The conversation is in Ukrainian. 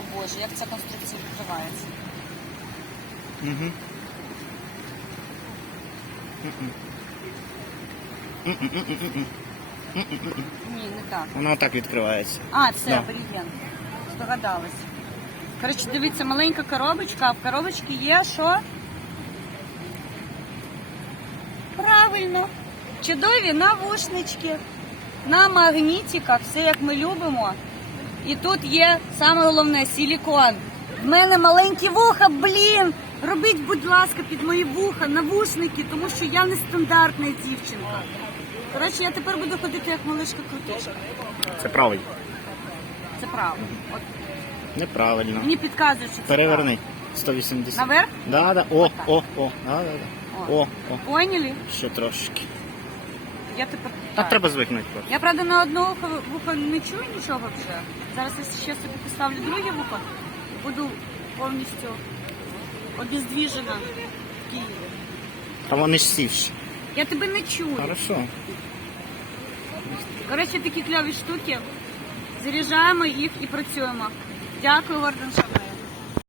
О Боже, як ця конструкція відкривається. Угу. Ні, не так. Воно так відкривається. А, це Да. брильянт. Здогадалась. Коротше, дивіться, маленька коробочка, а в коробочці є що? Правильно. Чудові навушнички. На магнітиках, все як ми любимо. І тут є, саме головне, силікон. В мене маленькі вуха, блін! Робіть, будь ласка, під мої вуха навушники, тому що я нестандартна дівчинка. Коротше, я тепер буду ходити як малишка-крутишка. Це правильно. Це правда. От Неправильно. мені підказують, що це Переверни. 180. правда. Наверх? Да, да. О, о, о. Да, да, да. О, о. Поняли? Ще трошки. Я тепер... Так треба звикнути просто. Я, правда, на одне вухо не чую нічого вже. Зараз я ще собі поставлю друге вухо. Буду повністю обездвіжена в Києві. А вони ж сівші. Я тебе не чую. Хорошо. Коротше, такі кльові штуки. Заряджаємо їх і працюємо. Дякую, Гордон Шамель.